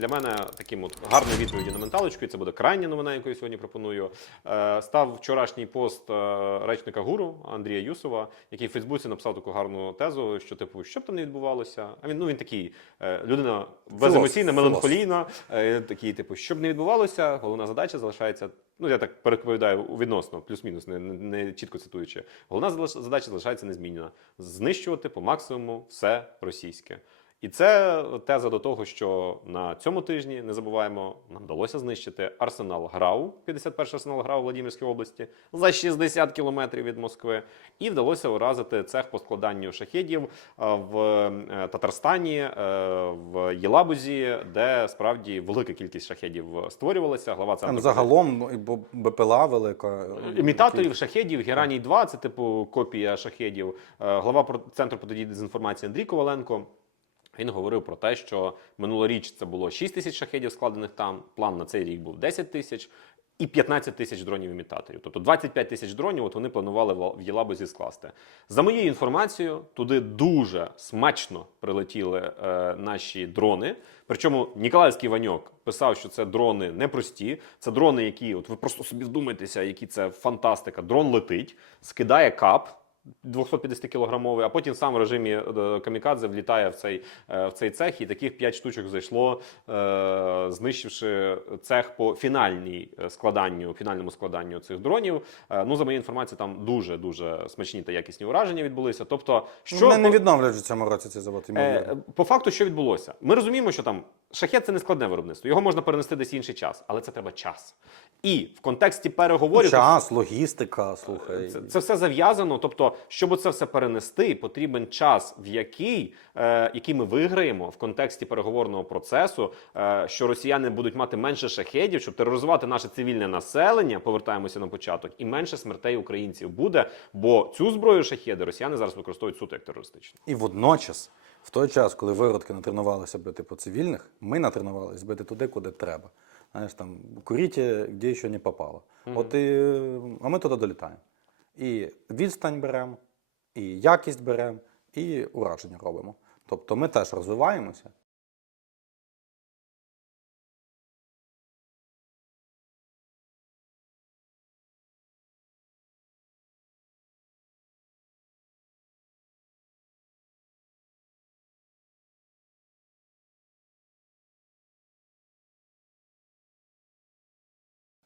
для мене таким от гарною відповіддю на менталочку, і це буде крайня новина, яку я сьогодні пропоную. е, Став вчорашній пост е, речника гуру Андрія Юсова, який в Фейсбуці написав таку гарну тезу, що типу, що б там не відбувалося. А він ну він такий е, людина беземоційна, меланхолійна, е, такий, типу, що б не відбувалося, головна задача залишається. Ну, я так переповідаю відносно, плюс-мінус, не, не, не чітко цитуючи. Головна задача залишається незмінна: знищувати по максимуму все російське. І це теза до того, що на цьому тижні не забуваємо, нам вдалося знищити арсенал ГРАУ, 51 арсенал ГРАУ в Владимирській області, за 60 кілометрів від Москви. І вдалося уразити цех по складанню шахедів е, в е, Татарстані, е, в Єлабузі, де справді велика кількість шахедів створювалася. Глава Там загалом і БПЛА велика. Імітаторів шахедів Гераній 2 це типу копія шахедів. Глава центру протидії дезінформації Андрій Коваленко. Він говорив про те, що минулоріч це було 6 тисяч шахедів складених там. План на цей рік був 10 тисяч і 15 тисяч дронів імітаторів. Тобто 25 тисяч дронів. От вони планували в Єлабузі скласти. За моєю інформацією, туди дуже смачно прилетіли е, наші дрони. Причому Ніколаївський Ваньок писав, що це дрони непрості. Це дрони, які, от ви просто собі вдумайтеся, які це фантастика. Дрон летить, скидає кап. 250 кілограмовий, а потім сам в режимі е, камікадзе влітає в цей, е, в цей цех, і таких 5 штучок зайшло, е, знищивши цех по фінальній складанню, фінальному складанню цих дронів. Е, ну, за моєю інформацією, там дуже дуже смачні та якісні ураження відбулися. Тобто, що Що... Не, не відновлять в цьому році цей завод. Е, по факту, що відбулося? Ми розуміємо, що там шахет це не складне виробництво. Його можна перенести десь інший час, але це треба час. І в контексті переговорів Час, логістика, слухай. це, це все зав'язано. Тобто, щоб це все перенести, потрібен час, в який, е, який ми виграємо в контексті переговорного процесу, е, що росіяни будуть мати менше шахедів, щоб тероризувати наше цивільне населення. Повертаємося на початок, і менше смертей українців буде. Бо цю зброю шахеди росіяни зараз використовують суто як терористичну. І водночас, в той час, коли виродки натренувалися бити по цивільних, ми натренувалися бити туди, куди треба. Знаєш, там куріть, де ще не попало. От і, а ми туди долітаємо. І відстань беремо, і якість беремо, і ураження робимо. Тобто ми теж розвиваємося,